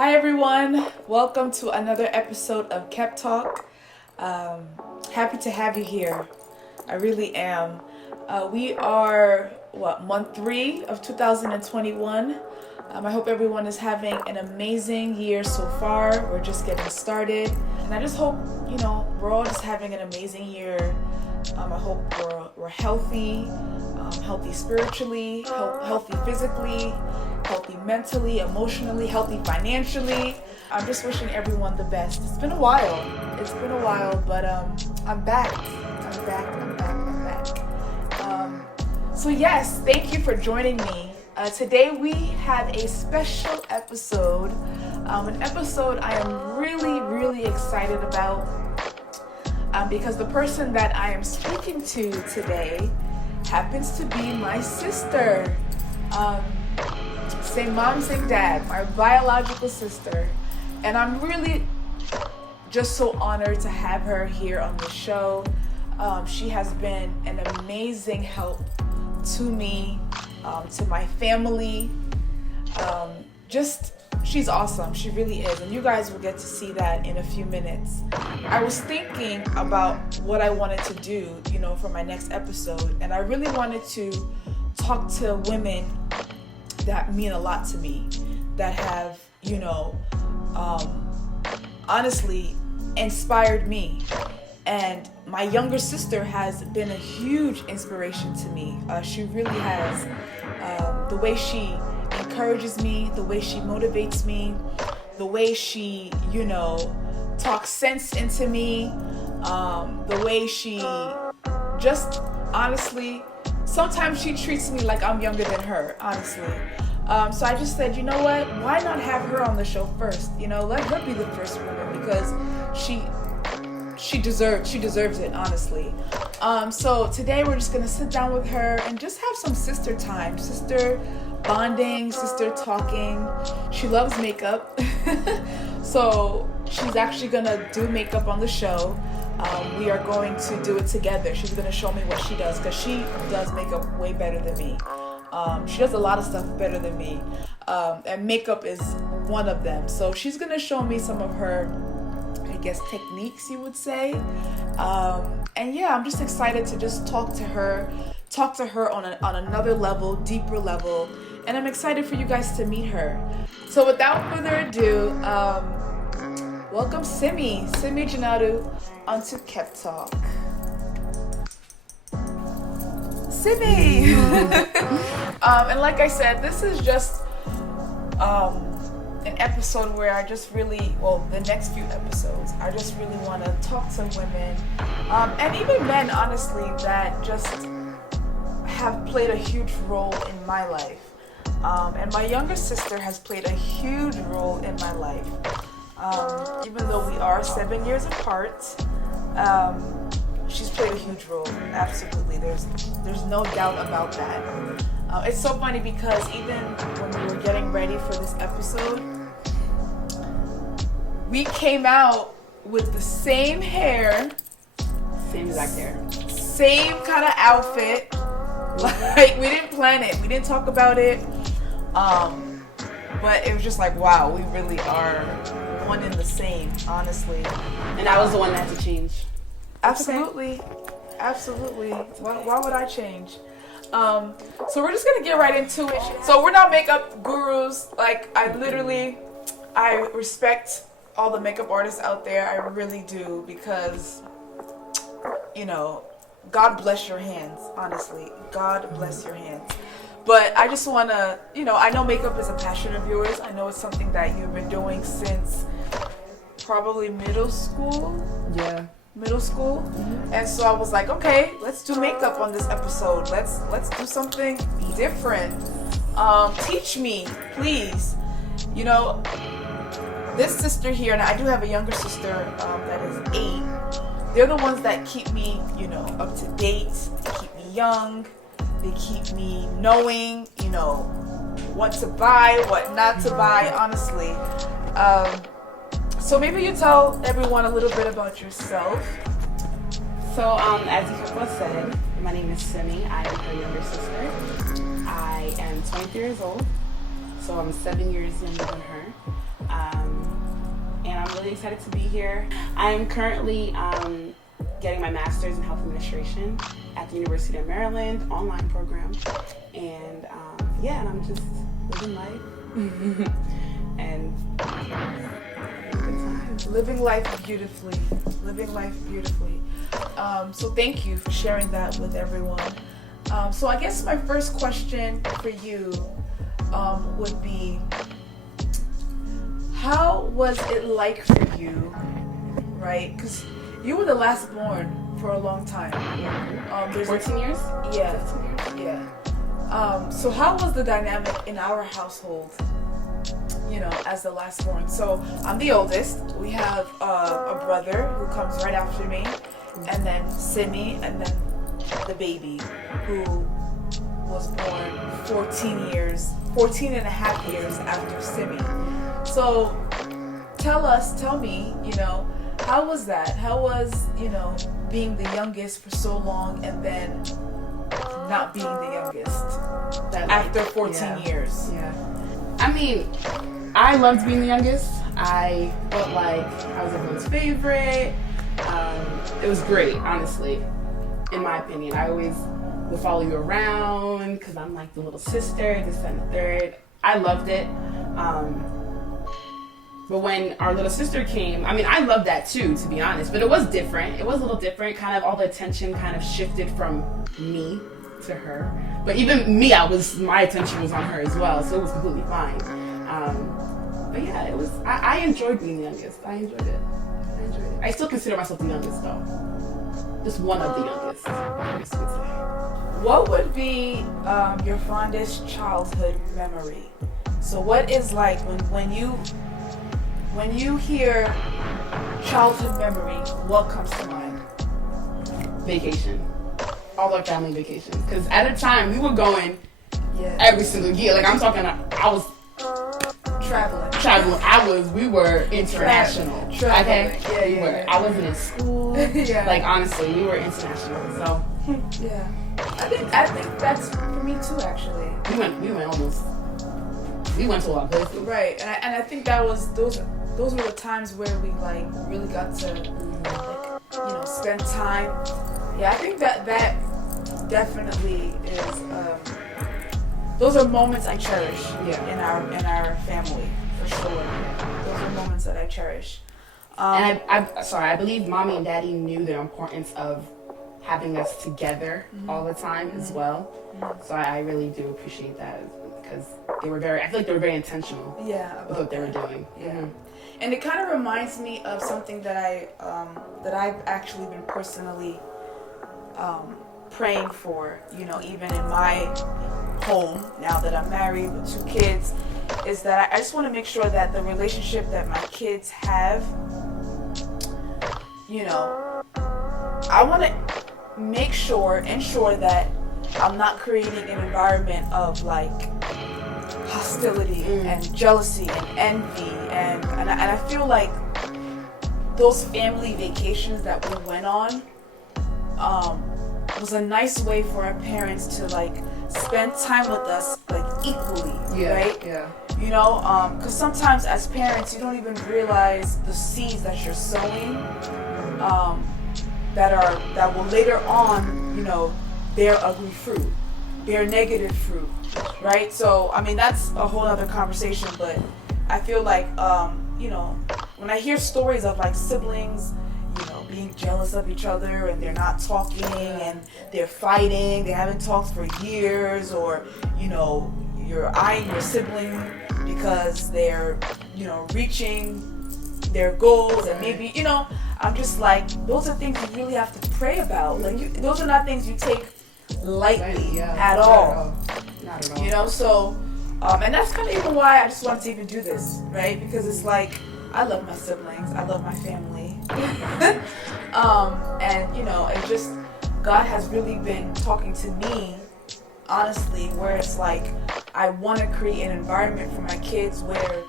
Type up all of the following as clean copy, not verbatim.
Hi everyone, welcome to another episode of KepTalk. Happy to have you here. I really am. We are, month 3 of 2021. I hope everyone is having an amazing year so far. We're just getting started. And I just hope, we're all just having an amazing year. I hope we're healthy, healthy spiritually, healthy physically, healthy mentally, emotionally, healthy financially. I'm just wishing everyone the best. It's been a while, but I'm back. So yes, thank you for joining me. Today we have a special episode, an episode I am really excited about because the person that I am speaking to today happens to be my sister. Same mom, same dad, my biological sister. And I'm really just so honored to have her here on the show. She has been an amazing help to me, to my family. She's awesome. She really is. And you guys will get to see that in a few minutes. I was thinking about what I wanted to do, for my next episode. And I really wanted to talk to women that mean a lot to me, that have, honestly inspired me. And my younger sister has been a huge inspiration to me. She really has. The way she encourages me, the way she motivates me, the way she, talks sense into me, the way she just honestly, sometimes she treats me like I'm younger than her, honestly. So I just said, you know what? Why not have her on the show first? Let her be the first woman because she deserves it, honestly. So today we're just gonna sit down with her and just have some sister time, sister bonding, sister talking. She loves makeup, so she's actually gonna do makeup on the show. We are going to do it together. She's going to show me what she does because she does makeup way better than me. She does a lot of stuff better than me. And makeup is one of them. So she's going to show me some of her, techniques, you would say. And yeah, I'm just excited to just talk to her on another level, deeper level. And I'm excited for you guys to meet her. So without further ado, welcome Simi Janaru onto KepTalk. Simi! And like I said, this is just an episode where I just really, the next few episodes, I just really want to talk to women, and even men, honestly, that just have played a huge role in my life. And my younger sister has played a huge role in my life. Even though we are 7 years apart, she's played a huge role. Absolutely, there's no doubt about that. It's so funny because even when we were getting ready for this episode, we came out with the same hair, same exact hair, same kind of outfit. Like, we didn't plan it, we didn't talk about it, but it was just like, wow, we really are one in the same, honestly. And I was the one that had to change. Absolutely. Why would I change? So we're just gonna get right into it. So we're not makeup gurus. Like, I respect all the makeup artists out there. I really do, because God bless your hands, honestly. God bless your hands. But I just want to, I know makeup is a passion of yours. I know it's something that you've been doing since probably middle school. Yeah. Middle school. Mm-hmm. And so I was like, okay, let's do makeup on this episode. Let's do something different. Teach me, please. This sister here, and I do have a younger sister that is 8. They're the ones that keep me, up to date. They keep me young. They keep me knowing, what to buy, what not to buy, honestly. So maybe you tell everyone a little bit about yourself. So, as you said, my name is Simi. I am her younger sister. I am 23 years old, so I'm 7 years younger than her. And I'm really excited to be here. I'm currently getting my master's in health administration at the University of Maryland, online program. And and I'm just living life. And good times. Living life beautifully. Living life beautifully. So thank you for sharing that with everyone. So I guess my first question for you would be, how was it like for you, right? Because you were the last born for a long time. 14 years? Yeah. 15 years? Yeah. So how was the dynamic in our household, as the last born? So I'm the oldest. We have a brother who comes right after me, and then Simi, and then the baby who was born 14 and a half years after Simi. So tell me, how was that? How was, being the youngest for so long and then not being the youngest after 14 years? Yeah. I mean, I loved being the youngest. I felt like I was everyone's favorite. It was great, honestly, in my opinion. I always would follow you around because I'm like the little sister, this and the third. I loved it. But when our little sister came, I loved that too, to be honest. But it was different. It was a little different. Kind of all the attention kind of shifted from me to her. But even me, my attention was on her as well, so it was completely fine. But yeah, it was. I enjoyed being the youngest. I enjoyed it. I still consider myself the youngest though. Just one of the youngest, I guess you would say. What would be your fondest childhood memory? So what is like when you hear childhood memory, what comes to mind? Vacation. All our family vacations. Because at a time, we were going Yeah. every single year. Like, I'm talking, I was traveling. We were international. Traveling. Okay? Yeah. I wasn't in school. Yeah. Like, honestly, we were international. So, Yeah. I think that's for me too, actually. we went to a lot of places. Right. And I think that was those were the times where we like really got to spend time. Yeah, I think that definitely is those are moments I cherish in our family, for sure. Those are moments that I cherish. And I believe mommy and daddy knew the importance of having us together all the time as well. So I really do appreciate that because I feel like they were very intentional with what they were doing. Yeah. Mm-hmm. And it kind of reminds me of something that I've actually been personally praying for, even in my home now that I'm married with 2 kids, is that I just want to make sure that the relationship that my kids have, I want to ensure that I'm not creating an environment of like hostility and jealousy and envy and I feel like those family vacations that we went on was a nice way for our parents to like spend time with us like equally, right? Yeah. Because sometimes as parents you don't even realize the seeds that you're sowing that will later on bear ugly fruit, bear negative fruit, right? So that's a whole other conversation, but I feel like when I hear stories of like siblings being jealous of each other and they're not talking and they're fighting, they haven't talked for years, or you're eyeing your sibling because they're reaching their goals, and maybe I'm just like, those are things you really have to pray about. Like those are not things you take lightly at all. Not at all. So and that's kind of even why I just wanted to even do this, right? Because it's like I love my siblings, I love my family, and it just God has really been talking to me honestly, where it's like I want to create an environment for my kids where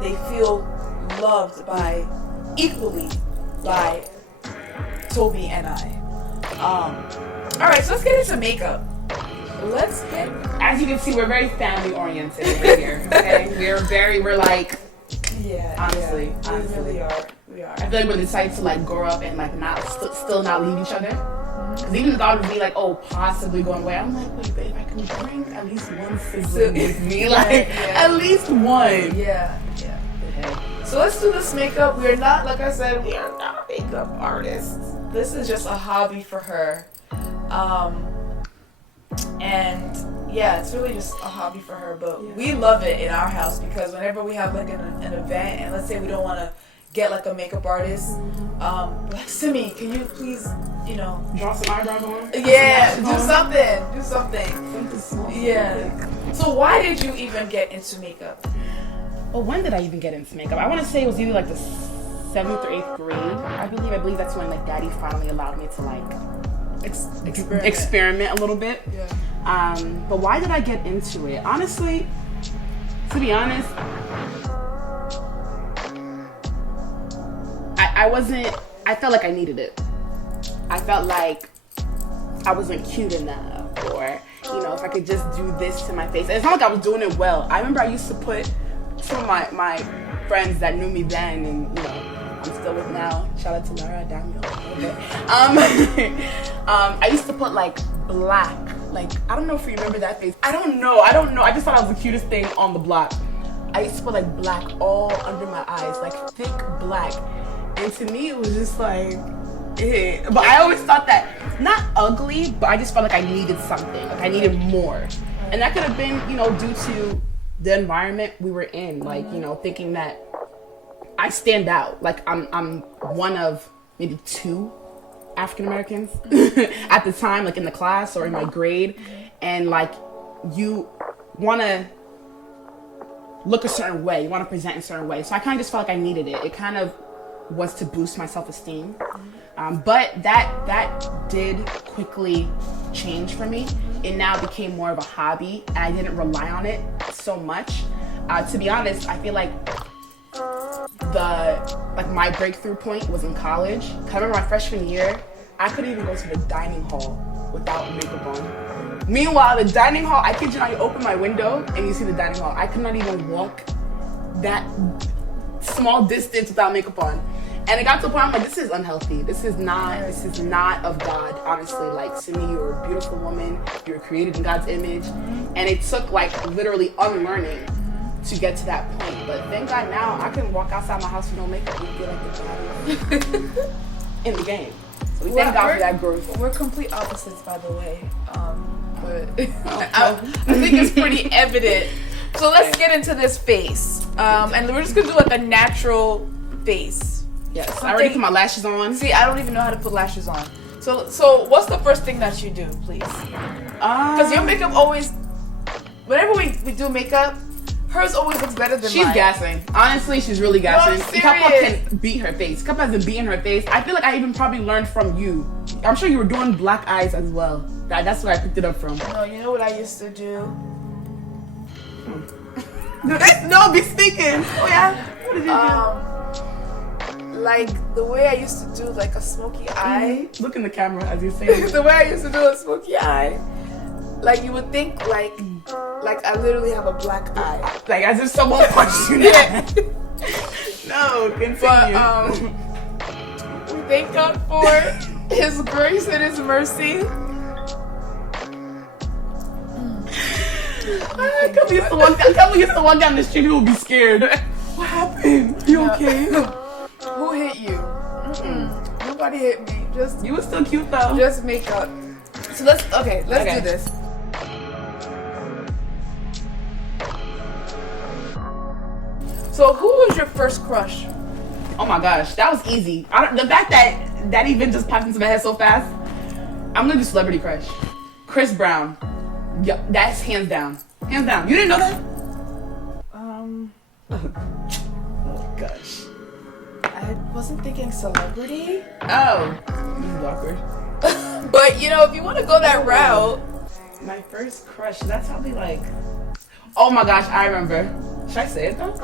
they feel loved equally by Toby and I. Alright, so let's get into makeup. As you can see, we're very family oriented over here. Okay, we're like Yeah. Honestly, yeah. honestly. We really are. We are. I feel like we decided to like grow up and like not still not leave each other. Because even the thought of me like, oh, possibly going away, I'm like, wait, but if I can bring at least one sibling with me, like at least one. Yeah. So let's do this makeup. We're not, like I said, we are not makeup artists. This is just a hobby for her. And yeah, it's really just a hobby for her. But we love it in our house because whenever we have like an event, and let's say we don't want to get like a makeup artist, we're like, Simi, can you please, Draw some eyebrows on? Yeah, do something. Something small. Yeah. So why did you even get into makeup? Well, when did I even get into makeup? I want to say it was either like the 7th or 8th grade. I believe that's when like Daddy finally allowed me to like experiment a little bit. Yeah. But why did I get into it? Honestly, to be honest, I felt like I needed it. I felt like I wasn't cute enough, or if I could just do this to my face. And it's not like I was doing it well. I remember I used to put some of my friends that knew me then, and I'm still with now. Shout out to Lara, Daniel. I used to put like black. Like, I don't know if you remember that face. I don't know. I just thought I was the cutest thing on the block. I used to put like black all under my eyes, like thick black. And to me, it was just like, eh. But I always thought that, not ugly, but I just felt like I needed something. Like I needed more. And that could have been, due to the environment we were in. Like, thinking that I stand out. Like I'm one of maybe 2 African Americans at the time, like in the class or in my grade. And like, you want to look a certain way. You want to present in a certain way. So I kind of just felt like I needed it. It kind of was to boost my self-esteem. But that did quickly change for me. It now became more of a hobby, and I didn't rely on it so much. To be honest, I feel like my breakthrough point was in college. I remember my freshman year, I couldn't even go to the dining hall without makeup on. Meanwhile, the dining hall, I kid you not, you open my window and you see the dining hall. I could not even walk that small distance without makeup on. And it got to a point I'm like, this is unhealthy. This is not of God, honestly. Like, Simi, you're a beautiful woman. You were created in God's image. And it took like literally unlearning to get to that point. But thank God now I can walk outside my house with no makeup and feel like the body in the game. So we thank God for that growth. We're complete opposites, by the way. But I think it's pretty evident. So let's get into this face. And we're just gonna do like a natural face. Yes, I already put my lashes on. See, I don't even know how to put lashes on. So what's the first thing that you do, please? Because your makeup always, whenever we do makeup, hers always looks better than mine. She's gassing. Honestly, she's really gassing. No, Kepa can beat her face. Kepa hasn't beaten her face. I feel like I even probably learned from you. I'm sure you were doing black eyes as well. That's where I picked it up from. No, you know what I used to do? No, be speaking. Oh yeah. What did you do? Like the way I used to do like a smoky eye. Look in the camera as you say it. The way I used to do a smoky eye. Like you would think like I literally have a black eye. Like as if someone punched you. Yeah. No, continue. But we thank God for His grace and His mercy. Come used to walk down the street, he would be scared. What happened? You okay? Who hit you? Nobody hit me. Just you were still cute though. Just makeup. So let's do this. So who was your first crush? Oh my gosh, that was easy. The fact that even just popped into my head so fast. I'm gonna do celebrity crush. Chris Brown. Yeah, that's hands down. Hands down. You didn't know that? Oh gosh. I wasn't thinking celebrity. Oh. This is awkward. But if you want to go that route. My first crush, that's probably like, oh my gosh, I remember. Should I say it though?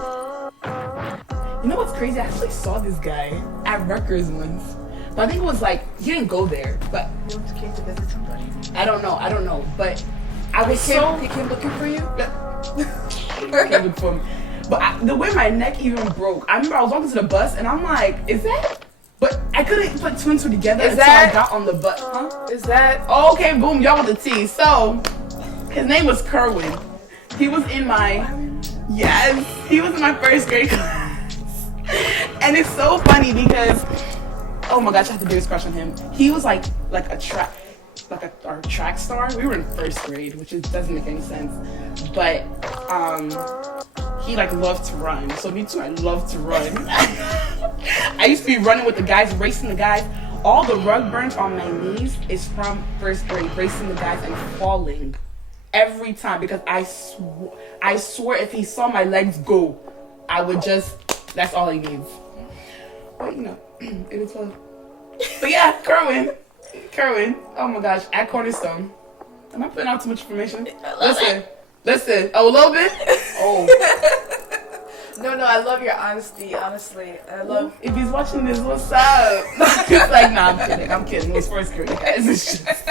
You know what's crazy? I actually saw this guy at Rutgers once. But I think it was like, he didn't go there, but. You just came to visit somebody? I don't know. But he came looking for you? He came looking for me. But the way my neck even broke, I remember I was walking to the bus and I'm like, is that? But I couldn't put two and two together until I got on the bus. Huh? Is that? Oh, okay, boom, y'all want the tea. So, his name was Kerwin. He was in my, yes, he was in my first grade class. And it's so funny because, oh my gosh, I have the biggest crush on him. He was like our track star. We were in first grade, which doesn't make any sense. But he like loved to run. So me too, I love to run. I used to be running with the guys, racing the guys. All the rug burns on my knees is from first grade, racing the guys and falling every time because I swore if he saw my legs go, I would just, that's all he needs. But you know, it is fun. But yeah, Kerwin, oh my gosh, at Cornerstone. Am I putting out too much information? Listen, oh, a little bit? Oh. No, I love your honesty, honestly. I love... If he's watching this, what's up? It's like, nah, I'm kidding. It was first grade, guys. It's just,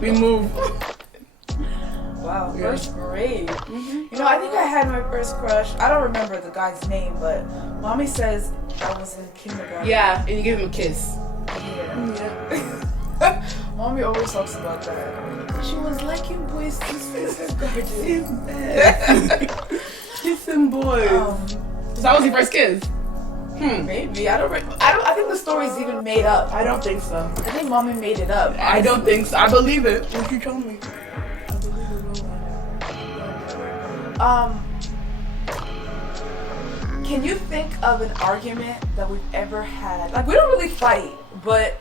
we move. Wow, first grade. Mm-hmm. You know, I think I had my first crush. I don't remember the guy's name, but Mommy says I was in kindergarten. Yeah, and you give him a kiss. Yeah. Mommy always talks about that. She was liking boys to Kissing boys. So that was your first kiss? Maybe. I think the story's even made up. I don't think so. I think Mommy made it up. I don't think so. I believe it. What you told me. I believe it. Can you think of an argument that we've ever had? Like, we don't really fight, but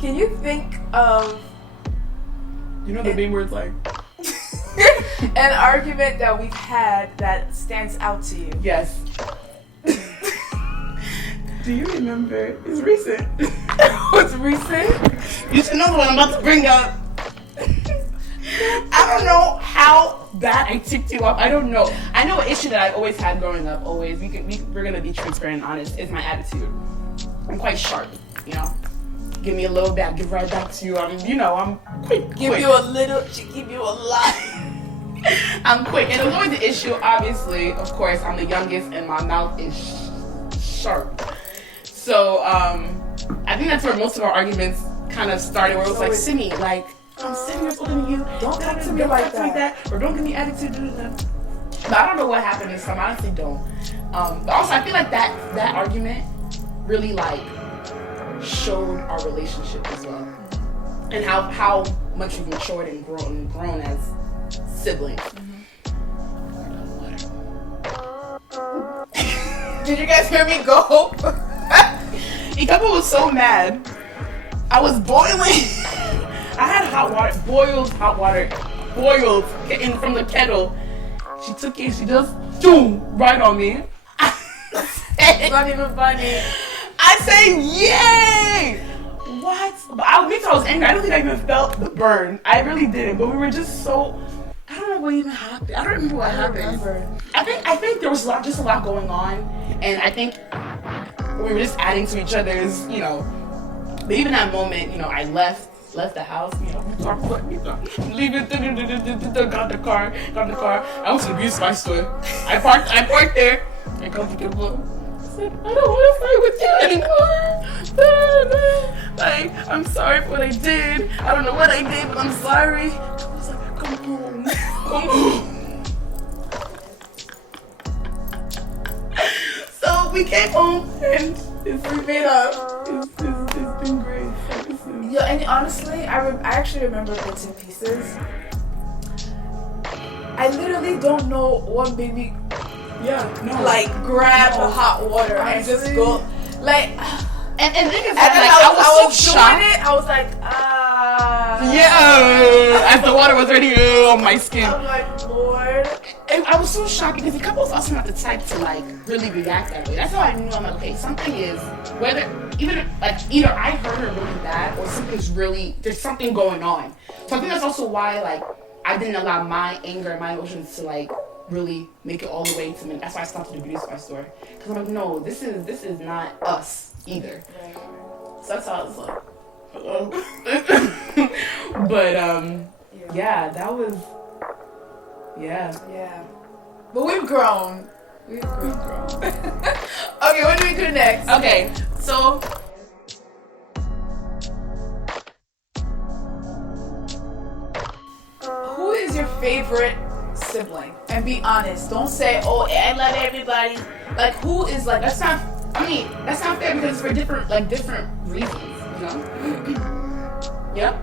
can you think of... You know the main words like... an argument that we've had that stands out to you? Yes. Do you remember? It's recent. What's recent? You should know the one I'm about to bring up. I don't know how bad I ticked you off. I don't know. I know an issue that I always had growing up. Always, we're gonna be transparent and honest. Is my attitude. I'm quite sharp. You know. Give me a little bit, give right back to you. I'm quick. Give you a little, she give you a lot. I'm quick. And it was always the issue, obviously, of course, I'm the youngest and my mouth is sharp. So, I think that's where most of our arguments kind of started, where it was like, Simi, like, I'm 7 years older than you. Don't talk to me like that. Or don't give me attitude. But I don't know what happened this time. I honestly don't. But also, I feel like that argument really, like, showed our relationship as well, and how much we've matured and grown as siblings. Did you guys hear me go? Ikapa was so mad. I was boiling. I had boiled hot water in from the kettle. She took it. She just right on me. It's not even funny. I say, yay! What? But I was angry. I don't think I even felt the burn. I really didn't. But we were just so... I don't know what even happened. I don't remember what happened. I think there was just a lot going on. And I think we were just adding to each other's, you know... But even that moment, you know, I left the house, you know, leave it, got the car. I went to the beauty supply store. I parked there. I come to get blown. I don't want to fight with you anymore. Like, I'm sorry for what I did. I don't know what I did, but I'm sorry. I was like, come home. So we came home and we made up. It's been great. Yeah, and honestly, I actually remember bits and pieces. I literally don't know what made me grab the hot water and just go like and niggas like I was so shocked. Doing it, I was like as the water was already on my skin. I'm like, Lord. And I was so shocked because the couple was also not the type to like really react that way. That's how I knew. I'm like, okay, something is either I hurt her really bad or there's something going on. So I think that's also why like I didn't allow my anger and my emotions to like really make it all the way to me. That's why I stopped at the beauty supply store. Because I'm like, no, this is not us either. Right. So that's how I was like, hello. But that was Yeah. But we've grown. We're great, girl. Okay, what do we do next? Okay, so who is your favorite sibling? And be honest. Don't say, oh, I love everybody. Like, who is like, that's not. I mean, that's not fair because it's for different reasons. You know. Yeah.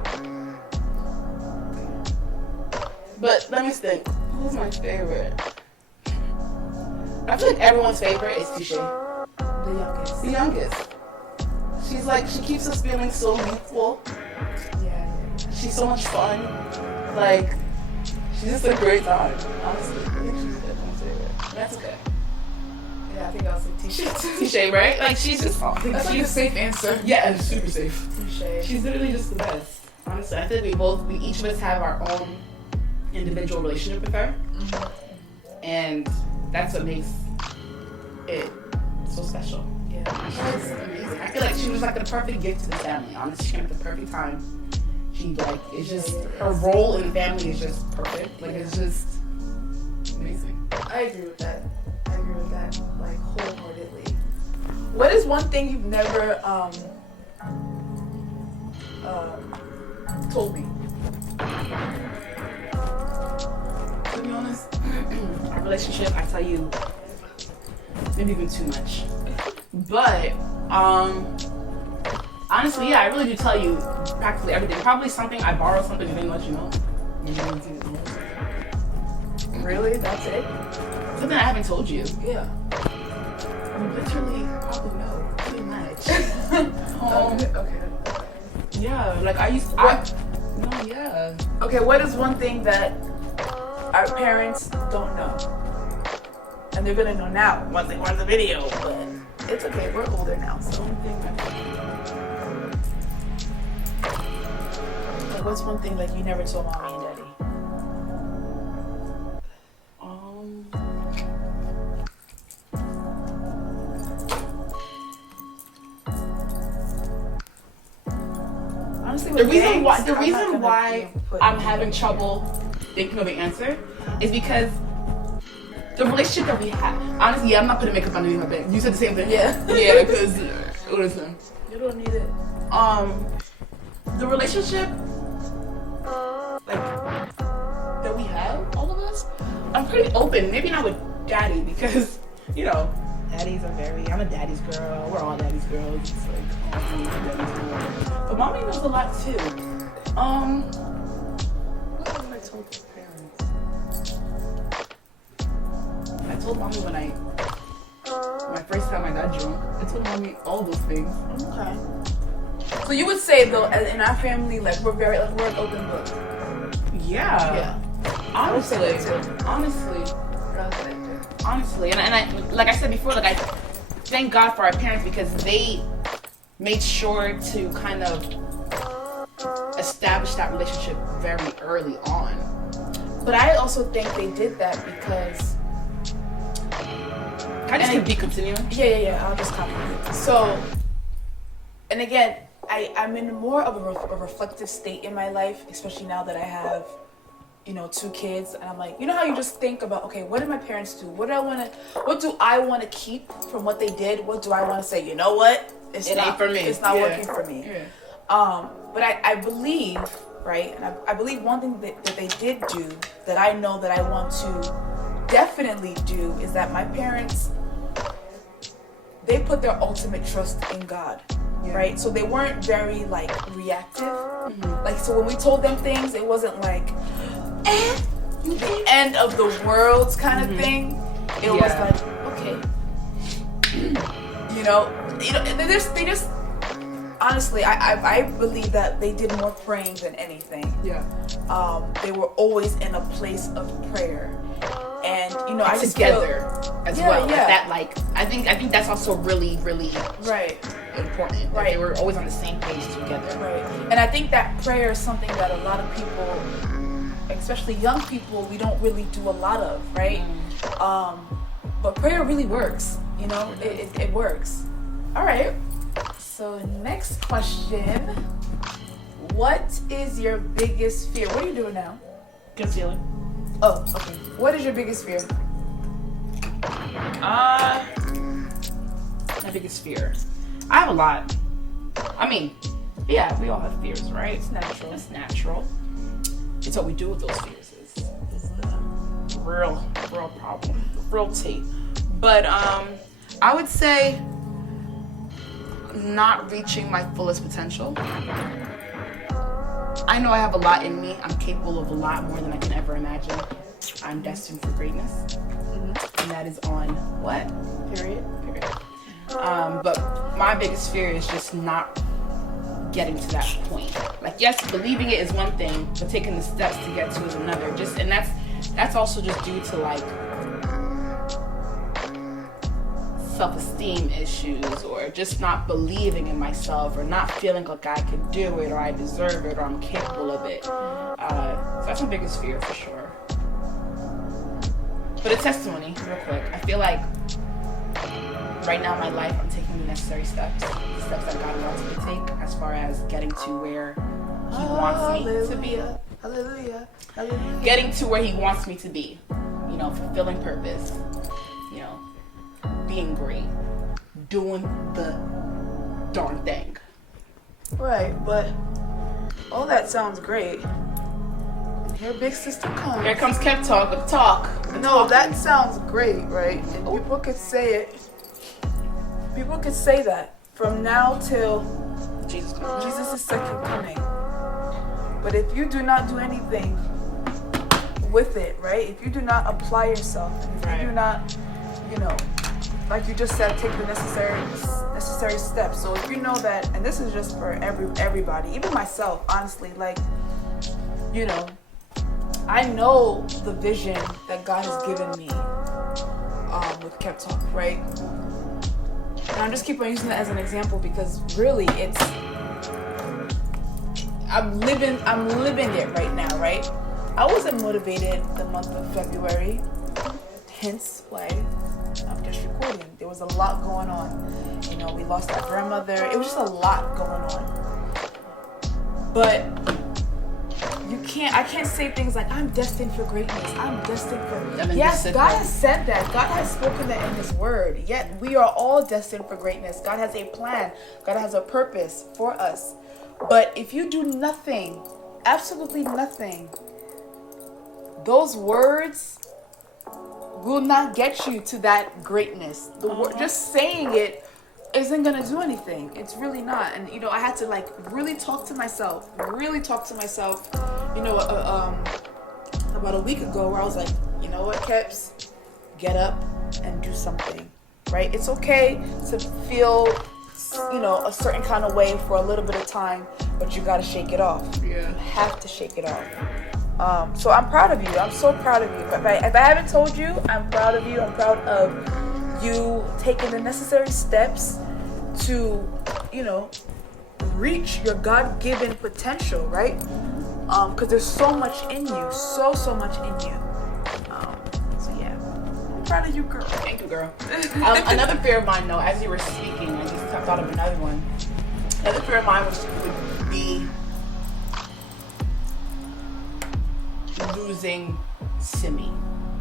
But let me think. Who's my favorite? I feel like everyone's favorite is Touche. the youngest? The youngest. She's like, she keeps us feeling so youthful. Yeah. She's so much fun. Like, she's just a great time. Honestly, I think she's everyone's favorite. That's okay. Yeah, I think I'll say T-shirt. Touche, right? Like, she's just. That's like a safe answer. Yeah, it's super safe. Touche. She's literally just the best. Honestly, I think we each of us have our own individual relationship with her, and that's what makes it so special. Yeah. She's amazing. I feel like she was like the perfect gift to the family. Honestly, she came at the perfect time. She like it's just her role in the family is just perfect. Like it's just amazing. I agree with that. Like wholeheartedly. What is one thing you've never told me? To be honest, our relationship, I tell you, maybe even too much. But honestly, yeah, I really do tell you practically everything. Probably something I borrowed something and didn't let you know. Really? That's it? Something I haven't told you. Yeah. Literally, probably no. Pretty much. Okay. Yeah, like no, yeah. Okay, what is one thing that our parents don't know? And they're gonna know now once they watch the video, but it's okay, we're older now, so. Like, what's one thing like you never told mommy and daddy? Honestly, The reason why I'm having trouble thinking of the answer is because the relationship that we have. Honestly, yeah, I'm not putting makeup underneath my bed. You said the same thing. Yeah. Yeah, because listen. You don't need it. The relationship like that we have, all of us, I'm pretty open. Maybe not with daddy because, you know, I'm a daddy's girl. We're all daddy's girls. It's like, I'm daddy's girl. But mommy knows a lot too. What have I told my parents? I told mommy when my first time I got drunk. I told mommy all those things. Okay. So you would say though, in our family, like we're an open book. Yeah. Honestly. And I, like I said before, like I thank God for our parents because they made sure to kind of establish that relationship very early on. But I also think they did that because. Can I just be continuing? Yeah. I'll just comment. So, and again, I'm in more of a reflective state in my life, especially now that I have, 2 kids, and I'm like, how you just think about, okay, what did my parents do? What do I want to keep from what they did? What do I want to say? You know what? It ain't for me. It's not working for me. Yeah. But I believe, right? And I believe one thing that they did do that I know that I want to definitely do is that my parents, they put their ultimate trust in God. Yeah. Right? So they weren't very reactive. Mm-hmm. So when we told them things, it wasn't like the end of the world kind of thing. It was like, okay. They just honestly, I believe that they did more praying than anything. Yeah. They were always in a place of prayer. And I just together as well. Yeah. That I think that's also really, really important. Right. They were always on the same page together. Right. And I think that prayer is something that a lot of people, especially young people, we don't really do a lot of, right? But prayer really works. It works. All right. So next question. What is your biggest fear? What are you doing now? Concealing. Oh, okay. What is your biggest fear? My biggest fear. I have a lot. I mean, yeah, we all have fears, right? It's natural. It's natural. It's what we do with those fears is real problem, real tea. But I would say not reaching my fullest potential. I know I have a lot in me. I'm capable of a lot more than I can ever imagine. I'm destined for greatness, and that is on what? Period. But my biggest fear is just not getting to that point. Like, yes, believing it is one thing, but taking the steps to get to is another. And that's also just due to like self-esteem issues, or just not believing in myself, or not feeling like I could do it, or I deserve it, or I'm capable of it. So that's my biggest fear for sure. But a testimony, real quick. I feel like right now in my life, I'm taking the necessary steps, the steps that God wants me to take, as far as getting to where He wants me to be. Hallelujah. Getting to where He wants me to be. You know, fulfilling purpose. You know, being great. Doing the darn thing. Right, but all that sounds great. And here big sister comes. Here comes KepTalk, the talk. No, that sounds great, right? And people could say it. People could say that from now till Jesus' second coming. But if you do not do anything with it, right? If you do not apply yourself, if you do not, like you just said, take the necessary steps. So if you know that, and this is just for everybody, even myself, honestly, like, I know the vision that God has given me with KepTalk, right? And I'm just keep on using that as an example because really I'm living it right now, right? I wasn't motivated the month of February, hence why I'm just recording. There was a lot going on. We lost our grandmother. It was just a lot going on. But I can't say things like, I'm destined for greatness. I'm destined for... Yes, God has said that. God has spoken that in His Word. Yet we are all destined for greatness. God has a plan. God has a purpose for us. But if you do nothing, absolutely nothing, those words will not get you to that greatness. Just saying it isn't gonna do anything. It's really not. And I had to really talk to myself. About a week ago, where I was like, you know what, Keps, get up and do something. Right? It's okay to feel a certain kind of way for a little bit of time, but you gotta shake it off. Yeah. You have to shake it off. So I'm proud of you. I'm so proud of you. If I haven't told you, I'm proud of you. I'm proud of you taking the necessary steps to, reach your God-given potential, right? Because there's so much in you, so much in you. So yeah, I'm proud of you, girl. Thank you, girl. Another fear of mine, though, as you were speaking, I just thought of another one. Another fear of mine would be losing Simi,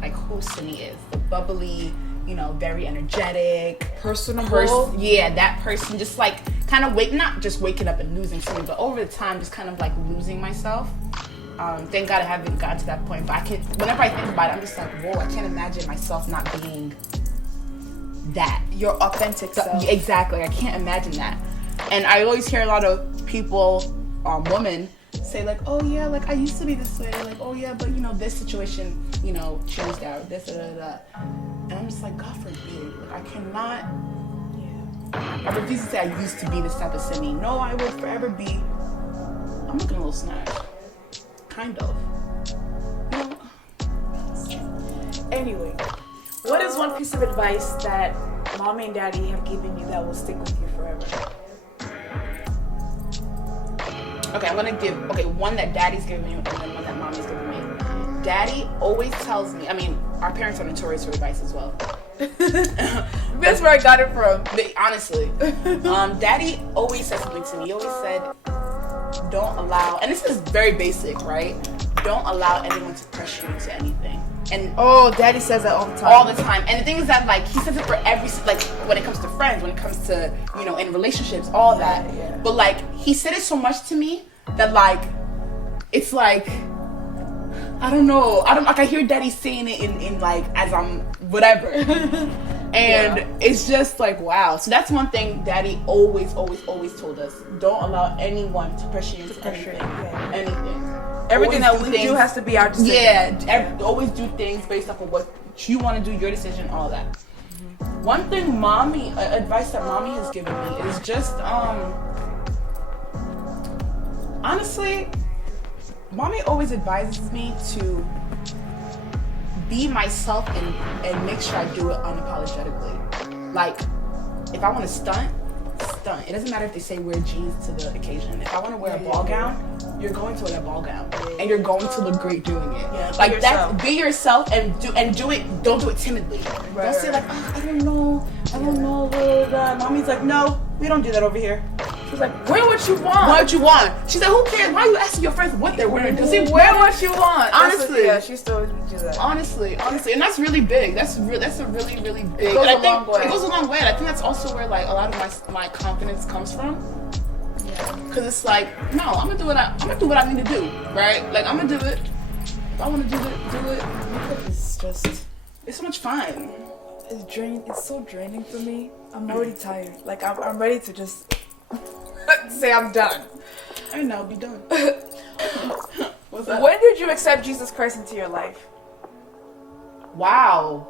like who Simi is, the bubbly, very energetic, personable. Yeah, that person, just like kind of not just waking up and losing Simi, but over the time, just kind of like losing myself. Thank God I haven't gotten to that point, but whenever I think about it, I'm just like, whoa, I can't imagine myself not being that. Your authentic self. Exactly, I can't imagine that. And I always hear a lot of people, women, say like, oh yeah, like I used to be this way, like, oh yeah, but this situation, changed out, this, and I'm just like, God forbid, like I cannot, I refuse to say I used to be this type of Simi. No, I will forever be, I'm looking a little snatched, kind of. Anyway, what is one piece of advice that mommy and daddy have given you that will stick with you forever? Okay, I'm gonna give one that daddy's giving me and then one that mommy's giving me. Daddy always tells me, our parents are notorious for advice as well. That's where I got it from. Honestly. Daddy always said something to me. He always said, don't allow, and this is very basic, right? Don't allow anyone to pressure you into anything. And oh, Daddy says that all the time. all the time. And the thing is that, like, he says it for every, like, when it comes to friends, when it comes to, you know, in relationships, all that. Yeah. But, like, he said it so much to me that, like, it's like, I don't know. I hear Daddy saying it in like, as I'm whatever. And it's just like, wow. So that's one thing Daddy always told us. Don't allow anyone to pressure you into anything. Everything Always that we do has to be our decision. Always do things based off of what you want to do, your decision, all that. Mm-hmm. One thing advice that mommy has given me is just, honestly, mommy always advises me to be myself and make sure I do it unapologetically. Like, if I want to stunt. It doesn't matter if they say wear jeans to the occasion. If I want to wear a ball gown, you're going to wear a ball gown, and you're going to look great doing it. Yeah, like that. Be yourself and do it. Don't do it timidly. Don't say like, oh, I don't know. Mommy's like, no, we don't do that over here. She's like, wear what you want. Wear what you want. She's like, who cares? Why are you asking your friends what they're wearing? Does he wear what you want? Honestly, she still do that. Honestly, and that's really big. That's a really big. It goes a long way. It goes a long way. And I think that's also where like a lot of my confidence comes from. Yeah. Cause it's like, no, I'm gonna do what I need to do, right? Like I'm gonna do it. If I want to do it. It's so much fun. It's so draining for me. I'm already tired. Like I'm ready to just say I'm done. I know, be done. What's that? When did you accept Jesus Christ into your life? Wow.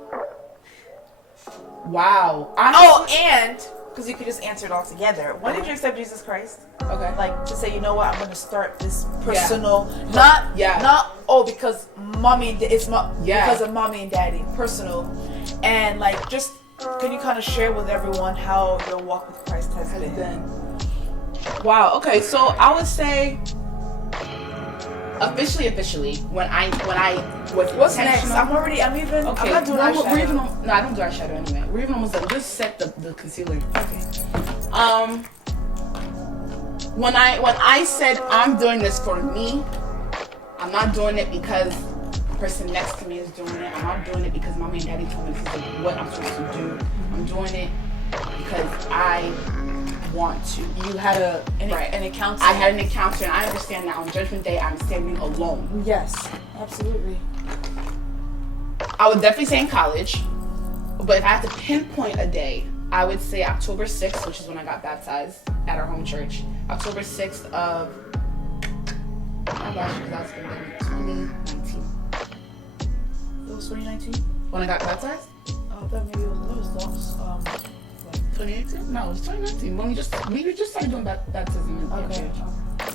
And because you could just answer it all together. When did you accept Jesus Christ? Okay. Like to say, you know what, I'm going to start this personal, not because because of mommy and daddy, personal, and like just can you kind of share with everyone how your walk with Christ has been? Wow. Okay. So I would say officially when I was what's next? I'm not doing eyeshadow. No, I don't do eyeshadow anyway. We're even almost done. Just set the concealer. Okay. When I said I'm doing this for me, I'm not doing it because the person next to me is doing it. I'm not doing it because mommy and daddy told me this is what I'm supposed to do. I'm doing it because I want to. You had an encounter. I had an encounter, and I understand that on Judgment Day I'm standing alone. Yes, absolutely. I would definitely say in college, but if I had to pinpoint a day, I would say October 6th, which is when I got baptized at our home church. October 6th of, my gosh, because I was going to 2019. It was 2019? When I got baptized? Oh, that maybe it was 2018? No, it was 2019. When we just started doing baptism. Okay.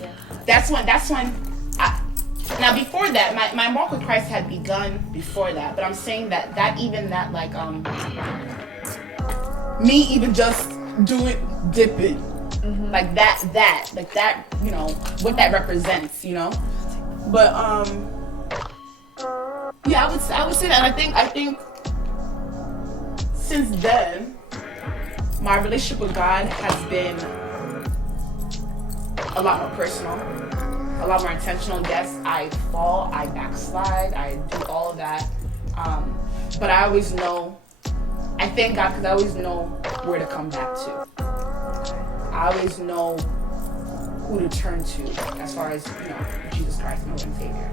Yeah. That's when now before that, my walk with Christ had begun before that, but I'm saying that like me even just dip it, like that, you know, what that represents, you know. But yeah, I would say that, and I think since then, my relationship with God has been a lot more personal, a lot more intentional. Yes, I fall, I backslide, I do all of that, but I always know. I thank God because I always know where to come back to. I always know who to turn to as far as, you know, Jesus Christ, my Lord and Savior.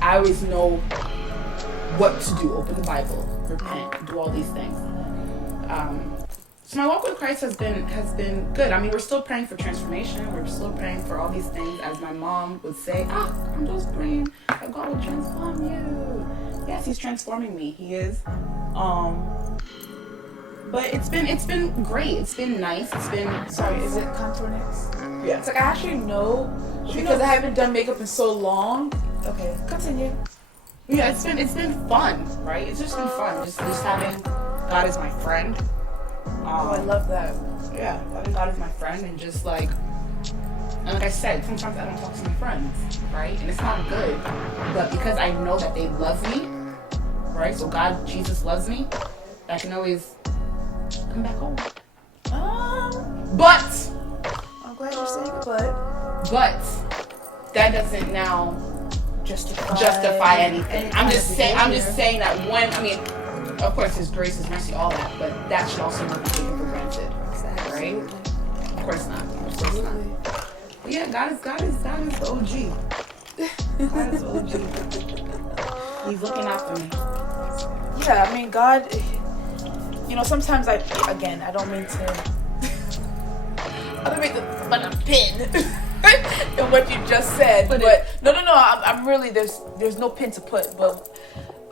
I always know what to do. Open the Bible, repent, do all these things. So my walk with Christ has been good. I mean, we're still praying for transformation. We're still praying for all these things, as my mom would say. I'm just praying that God will transform you. Yes, He's transforming me. He is. But it's been great. It's been nice. It's been. Sorry, is it contour next? Yeah. It's like I actually know because I haven't done makeup in so long. Okay, continue. Yeah, it's been fun, right? It's just been fun. Just having God as my friend. I love that. Yeah, having God as my friend, and just like I said, sometimes I don't talk to my friends, right? And it's not good. But because I know that they love me, right? So God, Jesus loves me, I can always come back home. But I'm glad you're saying but that doesn't now justify anything. I'm just saying that of course His grace, His mercy, all that, but that should also not be taken for granted. Exactly. Right? Of course not. But yeah, God is the OG. God is the OG. He's looking out for me. Yeah, I mean, God, sometimes I don't mean to put a pin in what you just said, but no, I'm really, there's no pin to put, but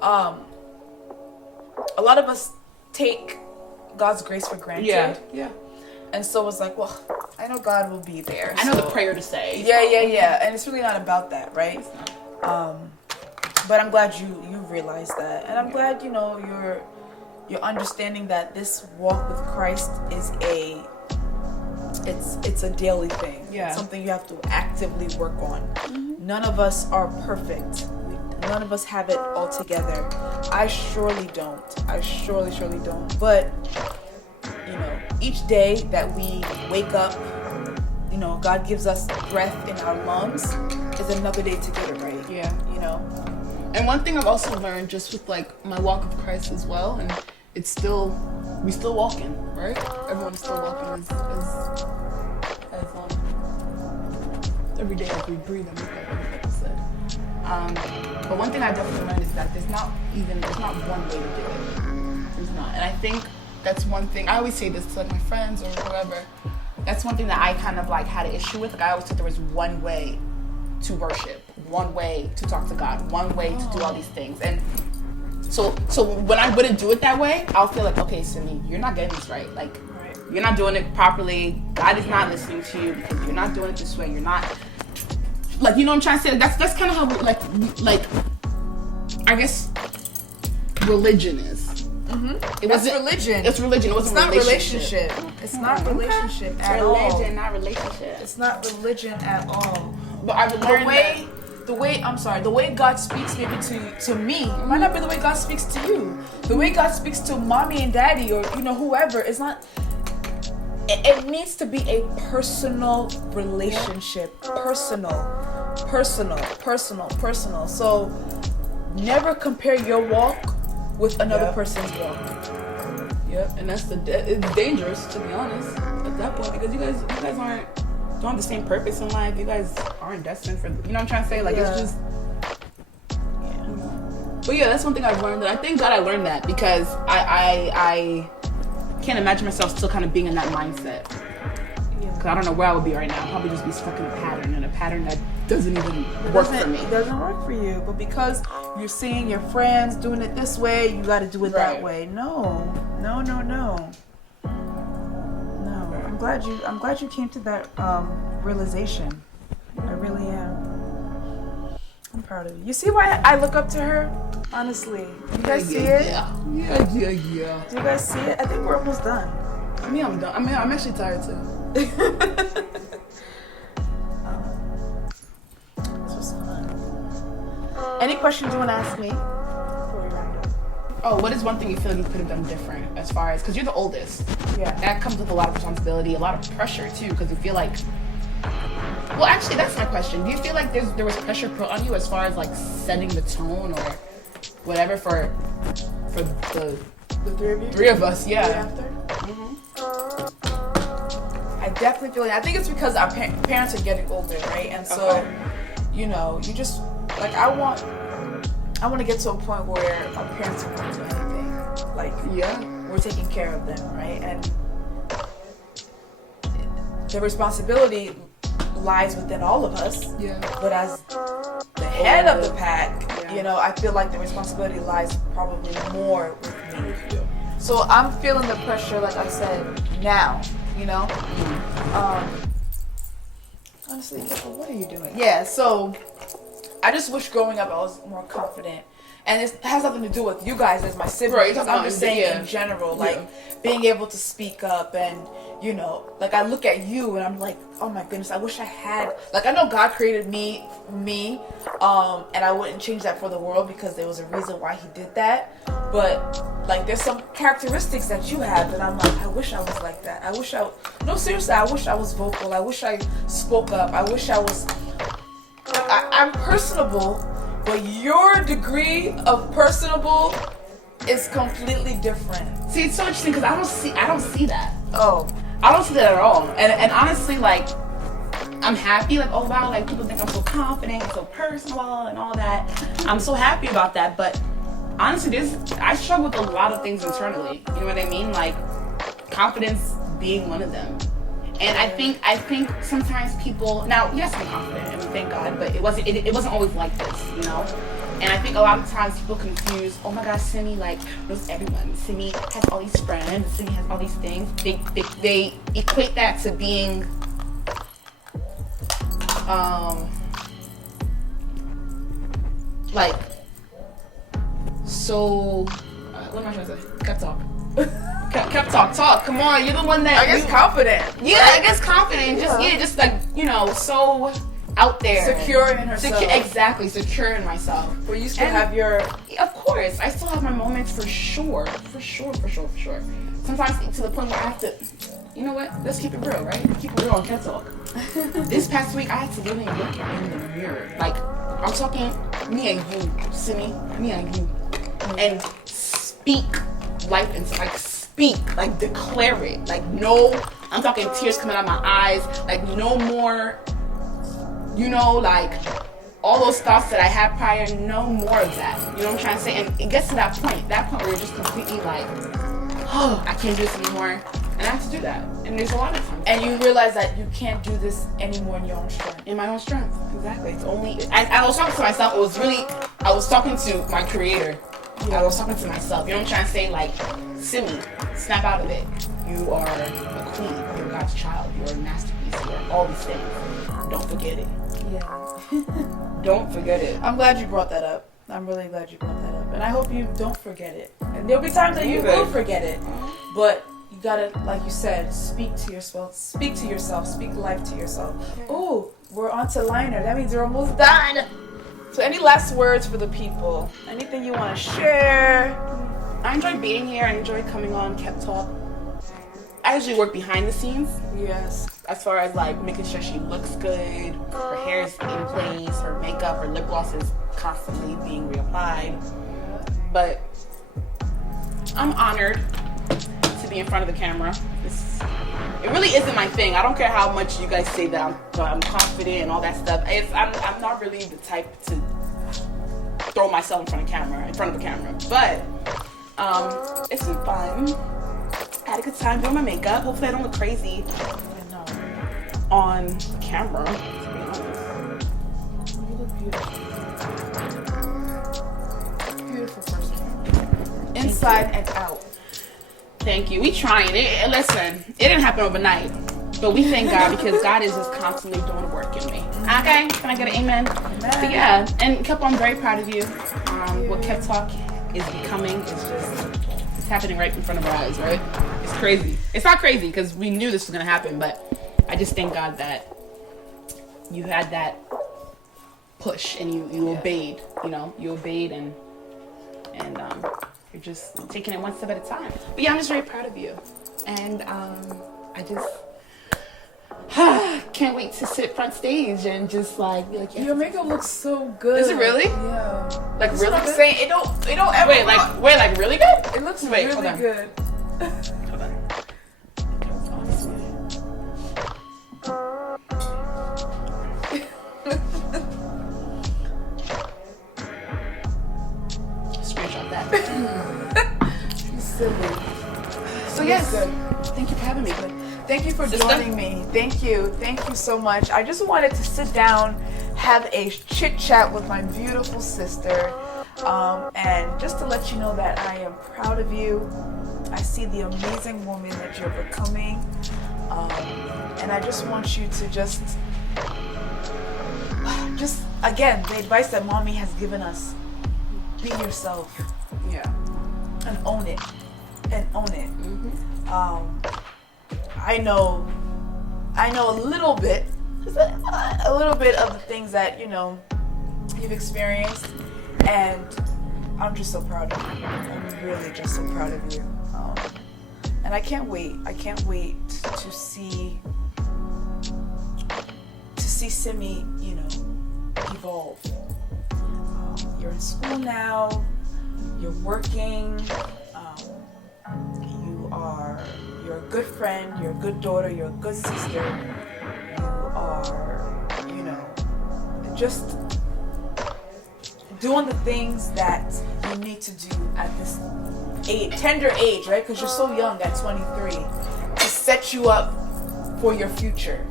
a lot of us take God's grace for granted. Yeah. And so it's like, well, I know God will be there. I know the prayer to say. Yeah. And it's really not about that, right? But I'm glad you realized that. And I'm glad, you're understanding that this walk with Christ is it's a daily thing. Yeah. It's something you have to actively work on. Mm-hmm. None of us are perfect. None of us have it all together. I surely don't. Surely don't. But each day that we wake up, God gives us breath in our lungs, is another day to get it right. Yeah. And one thing I've also learned just with like my walk of Christ as well, and we still walking, right? Everyone's still walking as every day as we breathe, like I said. But one thing I definitely learned is that there's not one way to do it. There's not, and I think that's one thing. I always say this to like my friends or whoever. That's one thing that I kind of like had an issue with. Like I always thought there was one way to worship, one way to talk to God, one way to do all these things. And so when I wouldn't do it that way, I'll feel like, okay, Simi, you're not getting this right. Like you're not doing it properly. God is not listening to you because you're not doing it this way. You're not, like, you know what I'm trying to say? Like, that's kind of how like I guess religion is. Mm-hmm. It's religion. It's religion. It wasn't relationship. It's not relationship at all. It's religion, not relationship. It's not religion at all. But I've learned the way God speaks maybe to me might not be the way God speaks to you. The way God speaks to mommy and daddy or whoever is not. It needs to be a personal relationship. Personal. So never compare your walk with another person's walk. Yep, and it's dangerous, to be honest, at that point, because you guys don't have the same purpose in life. You guys aren't destined for, what I'm trying to say? Like, it's just, But yeah, that's one thing I've learned, and I thank God I learned that, because I can't imagine myself still kind of being in that mindset. Because I don't know where I would be right now. I'd probably just be stuck in a pattern that doesn't even work for me. It doesn't work for you. But because you're seeing your friends doing it this way, you got to do it that way. No. I'm glad you came to that realization. I really am. I'm proud of you. You see why I look up to her? Honestly. You guys see it? Yeah. Do you guys see it? I think we're almost done. I mean, I'm done. I'm actually tired too. This was fun. Any questions you want to ask me before we round up? Oh, what is one thing you feel like you could have done different as far as, because you're the oldest. Yeah. That comes with a lot of responsibility, a lot of pressure too, because you feel like, well, actually, that's my question. Do you feel like there was pressure put on you as far as like setting the tone or whatever for the three of us? Yeah. I definitely feel like, I think it's because our parents are getting older, right? And so, you just, like, I want to get to a point where our parents don't do anything. Like, we're taking care of them, right? And the responsibility lies within all of us. Yeah. But as the head of the pack, I feel like the responsibility lies probably more with me. Yeah. So I'm feeling the pressure, like I said, now. Honestly, what are you doing? Yeah, so I just wish growing up I was more confident. And it has nothing to do with you guys as my siblings. Right, I'm just saying in general, like being able to speak up and, like I look at you and I'm like, oh my goodness, I wish I had, like I know God created me, and I wouldn't change that for the world because there was a reason why he did that. But like there's some characteristics that you have that I'm like, I wish I was like that. No, seriously, I wish I was vocal. I wish I spoke up. I wish I was, I'm personable, but your degree of personable is completely different. See, it's so interesting because I don't see that. Oh, I don't see that at all. And honestly, like, I'm happy, like, oh wow, like people think I'm so confident, so personal and all that. I'm so happy about that, but honestly, I struggle with a lot of things internally. You know what I mean? Like, confidence being one of them. And I think sometimes people, now yes, I'm confident and thank God, but it wasn't always like this, you know? And I think a lot of times people confuse, oh my gosh, Simi like knows everyone. Simi has all these friends, Simi has all these things. They equate that to being like so what am I trying to say? KepTalk. KepTalk. Come on, you're the one that I guess confident. Yeah, right? I guess confident. Just like, you know, so out there. Secure in herself. Exactly, secure in myself. Where you still have your... Of course, I still have my moments for sure. For sure. Sometimes to the point where I have to, you know what? Let's keep it real, right? Keep it real on KepTalk. This past week, I had to really look in the mirror. Like, I'm talking me and you, Simi, me and you. And speak life into, like, speak, like, declare it. Like, no, I'm talking tears coming out of my eyes. Like, no more, you know, like, all those thoughts that I had prior, no more of that. You know what I'm trying to say? And it gets to that point where you're just completely like, oh, I can't do this anymore. And I have to do that. And there's a lot of times. And you realize that you can't do this anymore in your own strength. In my own strength. Exactly. It's only, I was talking to myself. I was talking to my creator. Yeah. I was talking to myself. You know what I'm trying to say? Like, Simi, snap out of it. You are a queen. You're God's child. You're a masterpiece. You're all these things. Don't forget it. Yeah. Don't forget it. I'm glad you brought that up. I'm really glad you brought that up. And I hope you don't forget it. And there'll be times that you will forget it. But you gotta, like you said, speak to yourself. Speak life to yourself. Ooh, we're on to liner. That means we're almost done. So any last words for the people? Anything you want to share? I enjoy being here. I enjoy coming on KepTalk. I usually work behind the scenes. Yes. As far as like making sure she looks good, her hair is in place, her makeup, her lip gloss is constantly being reapplied. But I'm honored to be in front of the camera. It really isn't my thing. I don't care how much you guys say that I'm confident and all that stuff. I'm not really the type to throw myself in front of the camera. But it's been fun. I had a good time doing my makeup. Hopefully I don't look crazy on camera. You look beautiful. Beautiful person. Inside and out. Thank you. We trying it. Listen, it didn't happen overnight, but we thank God because God is just constantly doing work in me. Okay, can I get an amen? But yeah, and Kep, I'm very proud of you. What KepTalk is becoming is it's happening right in front of our eyes, right? It's crazy. It's not crazy because we knew this was gonna happen, but I just thank God that you had that push and you obeyed. You know, you obeyed and you're just taking it one step at a time. But yeah, I'm just very proud of you. And I just can't wait to sit front stage and just like be like, yeah. Your makeup looks so good. Is it really? Yeah. Like That's really what I'm good? saying. It don't ever Wait, like really good? It looks Wait, really good. Hold on. Screenshot that. Silly. So yes, thank you for having me. Thank you for joining me. Thank you so much. I just wanted to sit down, have a chit chat with my beautiful sister, and just to let you know that I am proud of you. I see the amazing woman that you're becoming, and I just want you to just again, the advice that mommy has given us: be yourself. Yeah. And own it. Mm-hmm. I know a little bit of the things that you've experienced, and I'm just so proud of you. I'm really just so proud of you, and I can't wait to see Simi evolve. You're in school now. You're working. You're a good friend. You're a good daughter. You're a good sister. You are, just doing the things that you need to do at this tender age, right? Because you're so young at 23, to set you up for your future.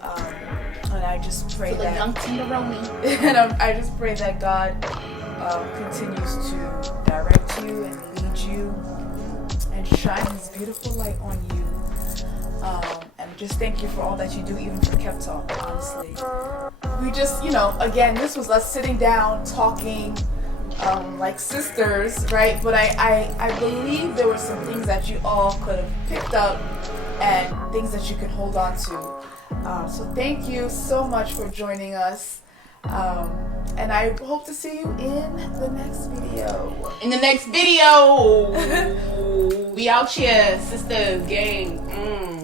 And I just pray For the young tenderoni. and I just pray that God continues to direct you and lead you and shine His beautiful light on you. And just thank you for all that you do, even for KepTalk, honestly. We just, again, this was us sitting down, talking like sisters, right? But I believe there were some things that you all could have picked up and things that you can hold on to. So thank you so much for joining us. And I hope to see you in the next video. In the next video, we out here, sisters, gang.